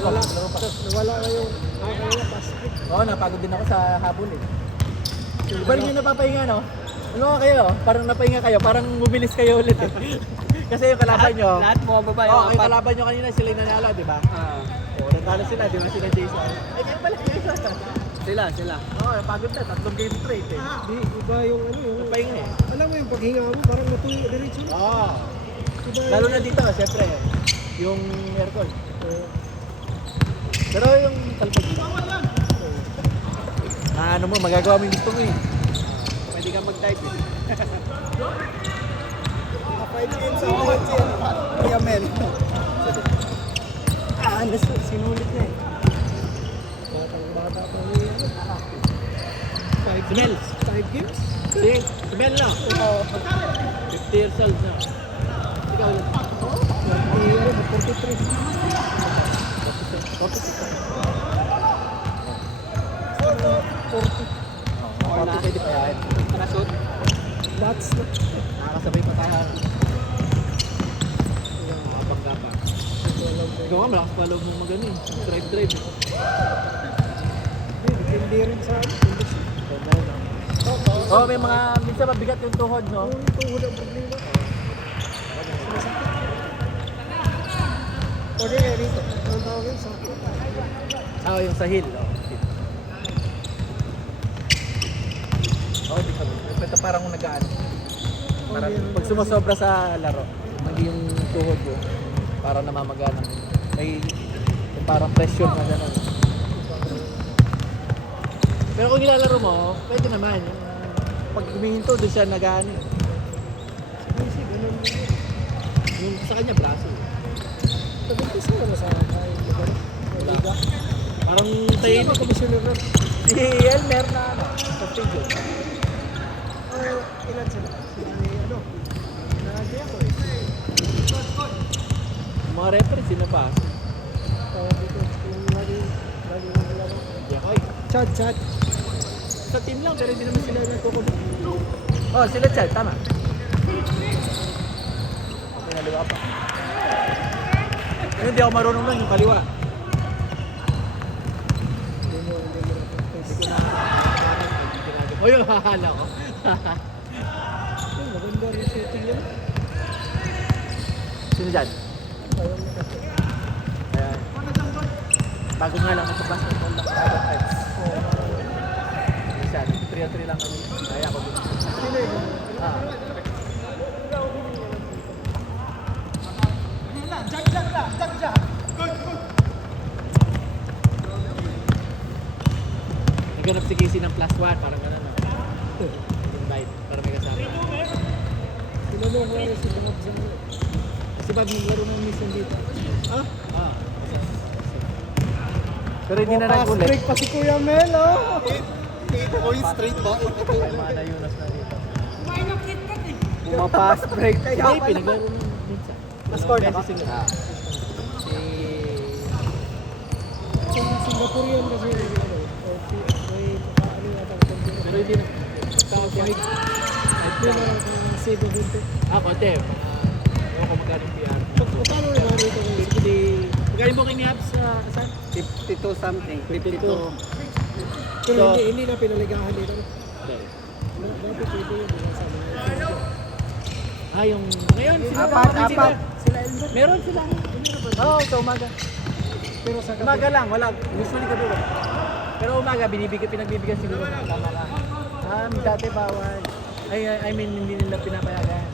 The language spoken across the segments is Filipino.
Nawala na yung basket. Oo, napagod din ako sa habol eh. Balik nyo napapahinga, no? Ano nga kayo? Parang napahinga kayo, parang bumilis kayo ulit eh. Kasi yung kalaban nyo. Lahat bumababa yung Oo, yung kalaban nyo kanina sila yung nanalo, di ba? Oo, nanalo sila, di ba? Sila Jason. Ay, kayo pala kayo. Sila. Oo, napagod na. 3 game straight eh. Di, iba yung ano yung... Napahinga eh. Alam mo yung paghinga mo, parang natuyo diretso. Oo. Iba Lalo na dito, siyempre, yung aircon. Pero yung talpag dito. Ano mo, magagawa mo yung gusto mo eh. Pwede kang mag-dive eh. 5 games ang lahat siya. Yamel. Sinulit niya eh. Bata pa niya. 5 Smell. 5 games? Si Mel no? 50 years old na. Ikaw ulit. 43. 40. 40 pwede pa yan. Nakasot? Bats na. Nakakasabay pa tayo. Nakabangga pa. Ikaw nga, malakas pa loob mong magano eh. Drive. Hindi rin sa Oo, may mga, minsan mabigat yung tuhod, no? Yung tuhod ang problema. O di kaya dito. Ang tawag yun sa Oo, yung sa hill. Oo, di ka. Ito parang nagaan. Parang pag sumasobra sa laro, magi yung tuhod ko, parang namamagana. May yung parang pressure na gano'n. Pero kung ilalaro mo, pwede naman. Pag humihinto, doon siya nag-ano. Yung sa kanya, braso. Pag-umpisa na sa Liga. Parang Sino tayo ba komisyoner na? si Elmer na ano, sa studio. Ilan sila? Si ano? Nagi ako eh. Yung mga referee, sino pa? Tawag dito. Yung lagi naglalaro. Hindi ako eh. Chad. Sa team lang, pero hindi naman sila nagkukulit. Oh, sila Chad, tama. Pinaliwa pa. Pero hindi ako marunong lang yung kaliwa. O yung hahala ko. Maganda rin shooting yan. Sino dyan? Ayan. Bago nga lang ako sa basketball lang. Isa, 3-3 lang kami. Kaya ako dito. Sino yun? Naghanap si Casey ng +1, parang gano'n. Invite, para may kasama. Tinanong ko rin si Bob sa mga. Si Bob yung laro ng mission dito. Ah? Ah. Pero hindi na nagulit. Break pa si Kuya Mel, oh! 8 points straight ba? Ay, mga nayunas na dito. Bumapas break. Hindi, pinaglaro ng minsan. Na-score na ba? Si Singaporean kasi ano, may ano yata ang konti. pero hindi na. Tawag siya. Yun ang save of it. Konti. Ewan ko magkano yung PR. Paano naman ito? 50. Magkano po kayo ni Abs sa saan? 52 something. 52. Pero hindi na pinaligahan dito. Hindi. Dati pwede yun. Sa mga. Ah, yung ngayon sila Apat. Sila Elmer. Meron sila. Oo, sa umaga. Pero sa Umaga lang, wala. Usually gabi wala. Pero umaga pinagbibigyan siguro na tama lang. Dati bawal. I mean hindi nila pinapayagan.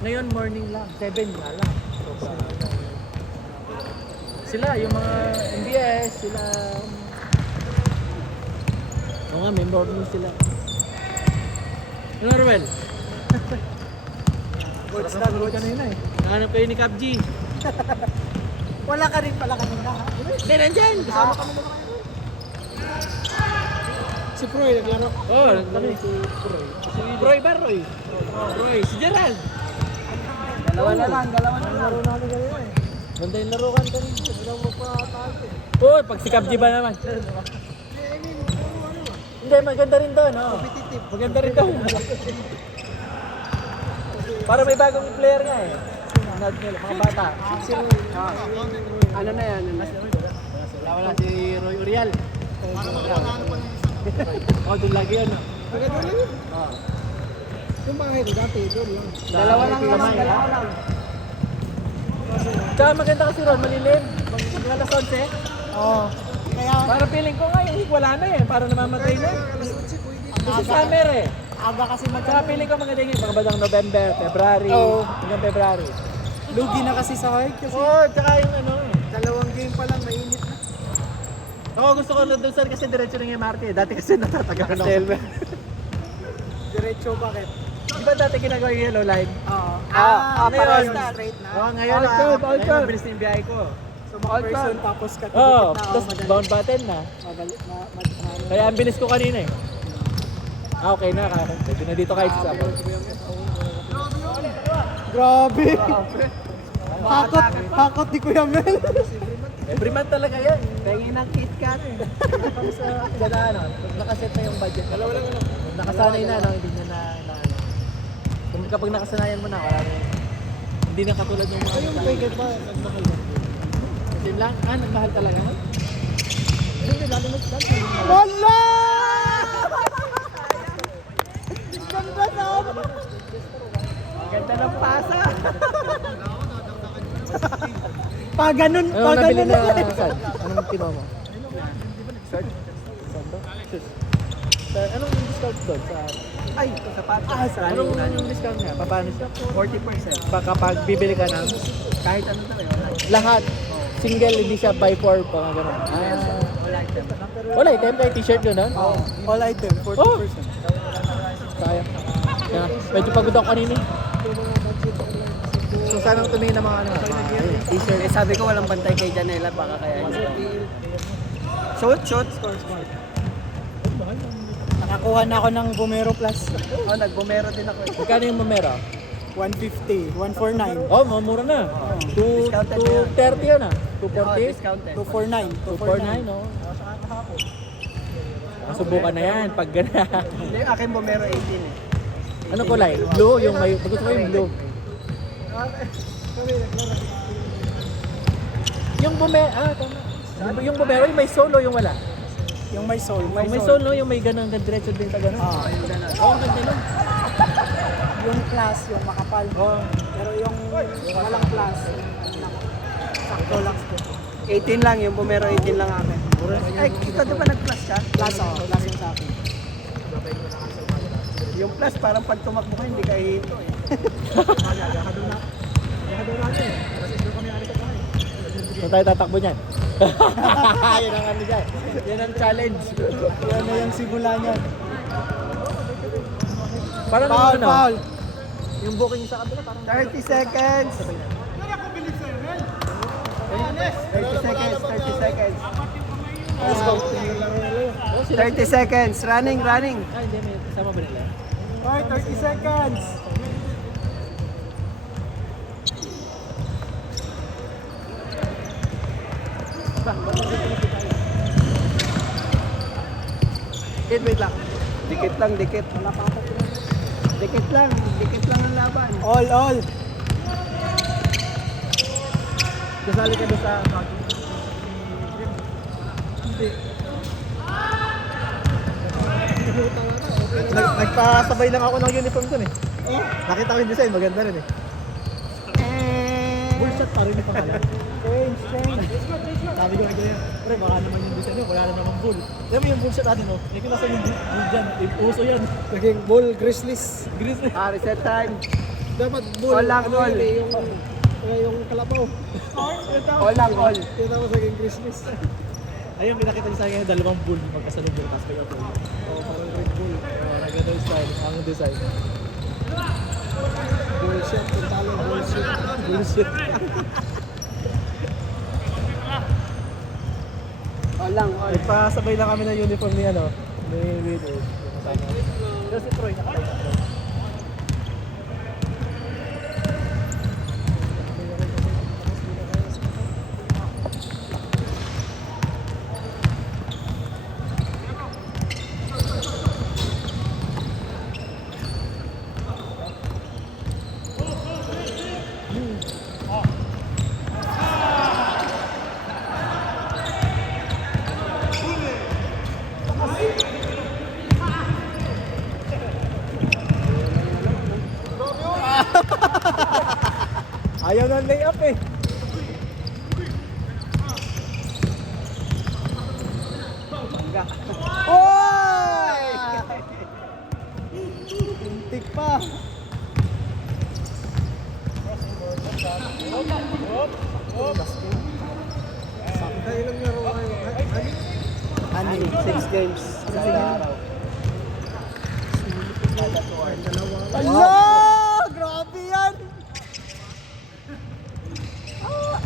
Ngayon morning lang, 7 na lang. Sila yung mga MBS, sila oo nga, may morning sila. Ano Ruel? Words na road kanina eh. Nahanap kayo ni Cap G. Wala ka rin pala kanina. Hindi, nandyan. Kasama kami naman kayo. Si Proy naglaro. Oo, kami. Si Roy ba, Roy? Roy. Si Gerald. Dalawa na lang laro namin kanina eh. Ganda yung laro kan kanina. Hindi mo pa tayo eh. Oo, pag si Cap G ba naman? Hindi, maganda rin doon. Oh. Competitive. Maganda rin doon. Para may bagong player nga eh. Mga bata. Ano na yan? Wala si Roy Uriel. Oh, doon lagi yun. Maganda lang yun. Oh. Yung mga ito dati, doon lang. Dalawa lang naman, dalawa lang. Tsaka maganda kasi ron, malilim. Mag-alas 11. Oo. Kaya, Para feeling ko nga, yung hig wala na eh. Para namamatay na. alas 11 pwede. Kasi summer eh. Aga kasi Tsaka feeling ko maganda yung mga bandang November, February, Oo. hanggang February. Lugi na kasi sa hike kasi. Oo, tsaka yung ano. Dalawang game pa lang, mainit na. Ako gusto ko doon sir kasi diretso ng MRT eh. Dati kasi natatagal ako. Diretso bakit? Di ba dati ginagawa yung yellow line? Oo. ngayon, straight na. Oo, ngayon ngayon bilis na yung biyahe ko. So, McPherson tapos Oo, katulog na. tapos bound button na. Kaya ang bilis ko kanina eh. Okay na, pwede na dito kahit sa Grabe. Hakot ni Kuya Mel. Every month talaga yan. Pengin ng Kit Kat. Tapos sa ano, pag nakaset na yung budget. Dalawa lang ano. Pag nakasanay na, no, hindi na ano. Kapag nakasanayan mo na, wala na yun. Hindi na katulad ng mga... Yung ticket ba? Nagmahal ba? Same lang? Nagmahal talaga? Hindi, lalo na sa dati. Wala! Ganda na! Ganda ng pasa! Pa ganun, Ano pa nabili ganun na na. saan? Anong kinuha mo? Shirt? Saan ba? Shoes. Anong discount doon? Sa... Ay, sapatos. Anong discount niya? Paano siya? 40%. Kapag bibili ka ng Kahit ano talaga, wala. lahat, single, hindi siya buy for, mga gano'n. Wala item. Wala, item kayo t-shirt doon, ha? All item, 40%. Kaya. Kaya, medyo pagod ako kanina. So, sana tumingin ng mga ano, T-shirt. Eh, sabi ko walang bantay kay Janela, baka kaya hindi. Shoot. Nakakuha na ako ng Bumero Plus. Oh, nagbumero din ako eh. Magkano yung mamera? 150, 149. Oh, mura na. Discounted na yun. 230 yun, ah. Oh, 240? discounted. 249. 249, no? Subukan na yan, pag gana. Hindi, akin bumero 18 eh. Ano kulay? Blue? Yung may, gusto ko yung blue. Yung tama. Yung bumero, yung may solo, yung wala. Yung may soul. May soul, no? Yung may ganun, diretso din sa ganun. Yung ganun. Oo, ang ganda nun. Yung plus, yung makapal. Oo. Pero yung walang plus, sakto lang. 18 lang, yung bumero 18 lang akin. Ay, ikaw di ba nag-plus ka? Plus, plus yung sa akin. Yung plus, parang pag tumakbo ka, hindi ka hihito eh. Saan tayo tatakbo niyan? Yan ang ano dyan. Yan ang challenge. Yan na yung simula niya. Parang Foul, ano, foul. yung booking sa kabila parang 30 seconds! 30 seconds, 30 seconds. Let's go. 30 seconds, running. Ah, hindi, may kasama ba nila? Alright, 30 seconds. Wait lang. Dikit lang. Dikit lang ang laban. All. Kasali ka doon sa Nagpasabay lang ako ng uniform dun eh. Nakita ko yung design, maganda rin eh. Bullshit pa rin yung pangalan. Sabi ko kay Jaya, pre, baka naman yung design nyo, wala na naman bull. Alam mo yung bullshit natin, no? Hindi ko nasa yung bull dyan, uso yan. Naging bull, grizzlies. Grizzly. Reset time. Dapat bull. All lang, all. Yung kalabaw. All lang, all. Yung tapos naging grizzlies. Ayun, pinakita niya sa akin yung dalawang bull magkasunod yung tapos kayo bull. Oo, parang Red Bull. Naganda yung style, ang design. Bullshit. Yung talo, bullshit. Bullshit. All lang, all. Nagpasabay lang kami ng uniform ni ano, ni Winner. Pero si Troy nakatayo sa Troy. lay up eh. Bangga. Oy! Tintik pa. Sakta ilang laro kayo. Ani, 6 games. Sa araw. Ala! Grabe yan!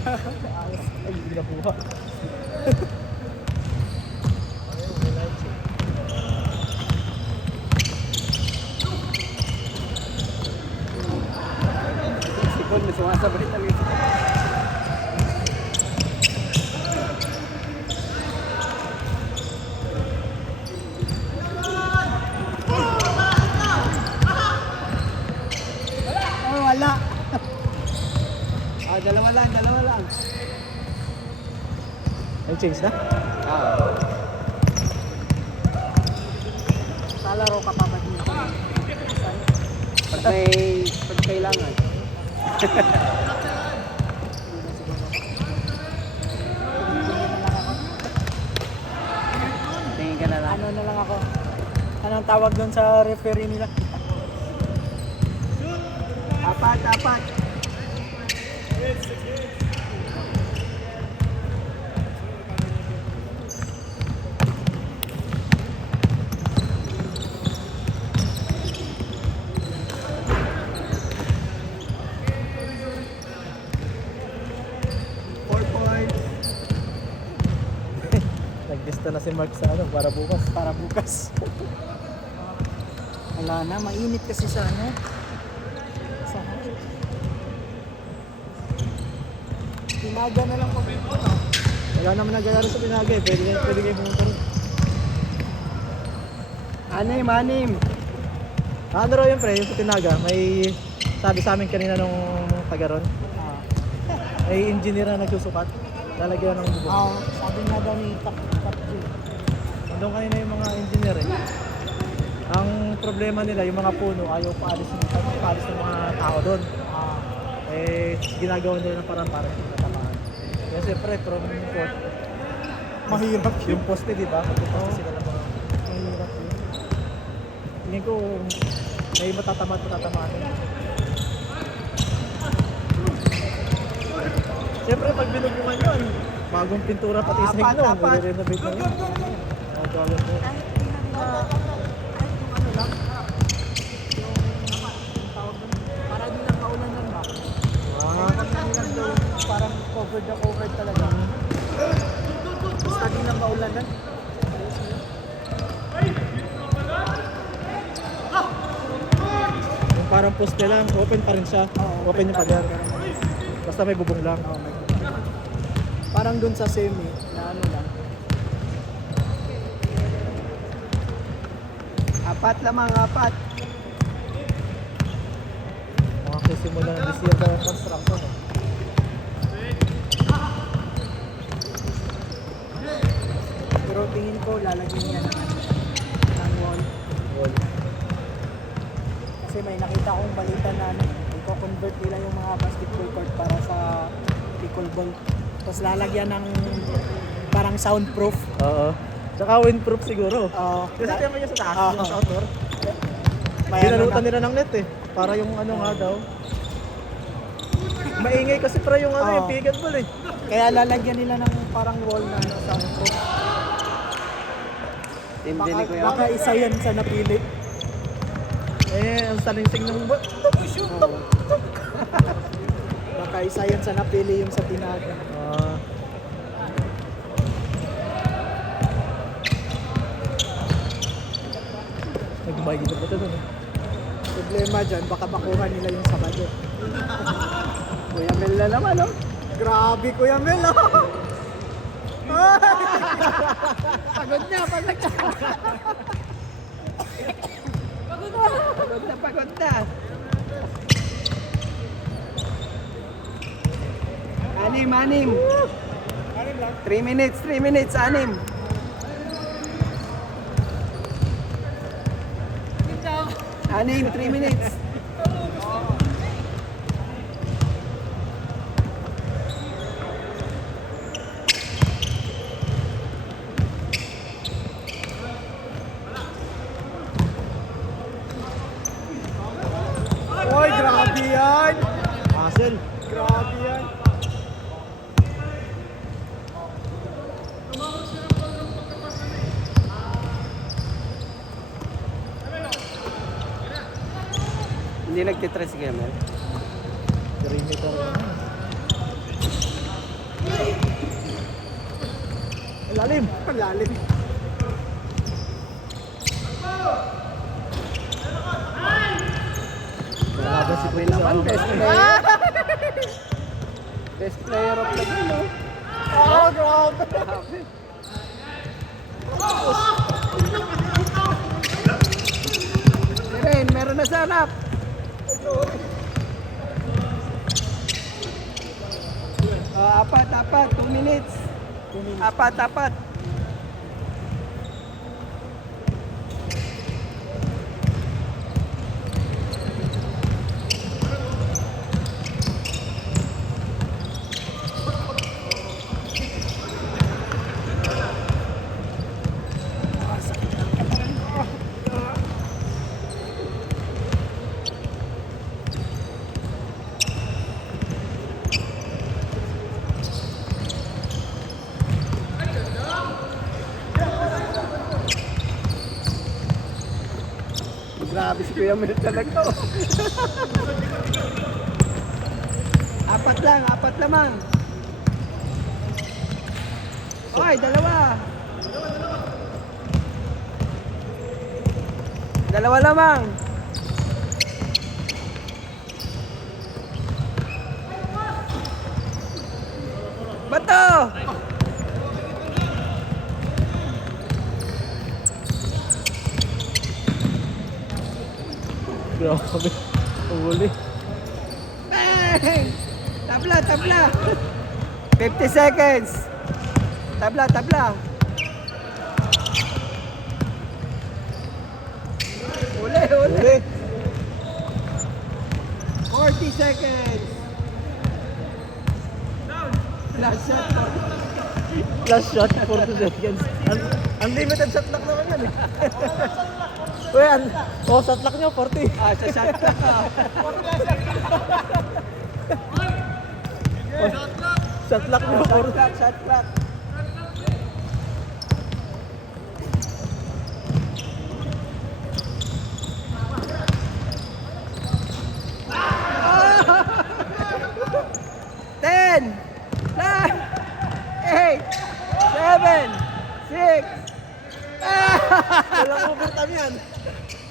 Ay, hindi nakuha. Sikon, may sumasabay talaga. Oh, wala. Dalawa lang. Ay, change na? Salaro ka pa ba dito? Pag kailangan. Tingin ka na lang. Ano na lang ako. Anong tawag doon sa referee nila? Apat. Naglista na si Mark sa ano, para bukas. Wala na, mainit kasi sa ano. Sa Tinaga na lang pag Wala naman nagyayari sa Pinaga eh. Pwede kayo pumunta rin. Anim. Ano raw yun pre, yung sa Tinaga, may sabi sa amin kanina nung taga ron, may engineer na nagsusukat. Lalagyan ng bubong. sabi nga daw ni Top G. Nandun kanina yung mga engineer eh. Ang problema nila, yung mga puno, ayaw paalis ng mga tao doon. Eh, ginagawa nila ng parang para hindi natamaan. Kaya siyempre, from post, Mahirap yung poste, di ba? Pagpunta sila ng mga, Mahirap yun. tingin ko, may matatamaan. Siyempre, pag binubungan yun, bagong pintura pati isnig nun, nire-renovate na yun. Ang gawin mo. Para di lang kaulanan ba? Kapag nanilang daw parang covered talaga. Basta di lang kaulanan. Yung parang poste lang, open pa rin siya. Open yung pader. Basta may bubong lang. Parang dun sa semi, na ano lang. Apat. Makasisimula ng this year ng construction. Eh. Pero tingin ko lalagyan niya ng wall. Kasi may nakita akong balita na ano, i-convert nila yung mga basketball court para sa pickleball. Tapos lalagyan ng parang soundproof. Oo. Tsaka windproof siguro. Kasi Kasi tema niya sa taas, yung sa outdoor. may ano Pinalutan na, nila ng net eh. Para yung ano nga daw. Maingay kasi para yung ano yung pickleball eh. kaya lalagyan nila ng parang wall na ano, soundproof. Tindi ni Kuya. Baka isa yan sa napili. Eh, ang salingsing ng Baka isa yan sa napili yung sa Tinaga. Nagbayad na ba ito doon eh? Problema dyan, baka makuha nila yung Sabado. Kuya Mel na naman, no? Grabe Kuya Mel, oh! Pagod na. Pagod na. Anim. 3 minutes, anim. Anim, 3 minutes. Hindi nagtitricycle mo. Perimeter na. Lalim. Lalim. Wala si May naman, best player. Best player of the game, no? Oh, grabe. Grabe. Si Rain, meron na sa hanap. Apat, 2 minutes. Apat. Grabe si Kuya Mel talaga. Apat lamang. Oy, dalawa. Dalawa lamang. Bato! Grabe. Uli. Bang! Tabla. 50 seconds. Tabla. Uli. 40 seconds. Last shot. Last shot, 40 seconds. Unlimited shot lock naman yan eh. Uy, shot lock nyo, 40. Sa shot clock. Shot lock nyo, 40. Shot clock. Ten, 9, 8, 7, 6. Walang overtime yan.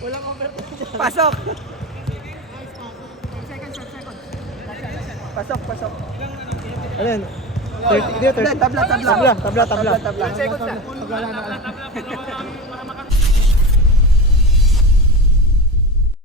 Walang overtime yan. Pasok. Pasok. Ano yan? 30, hindi, 30. Tabla. Tabla. Tabla.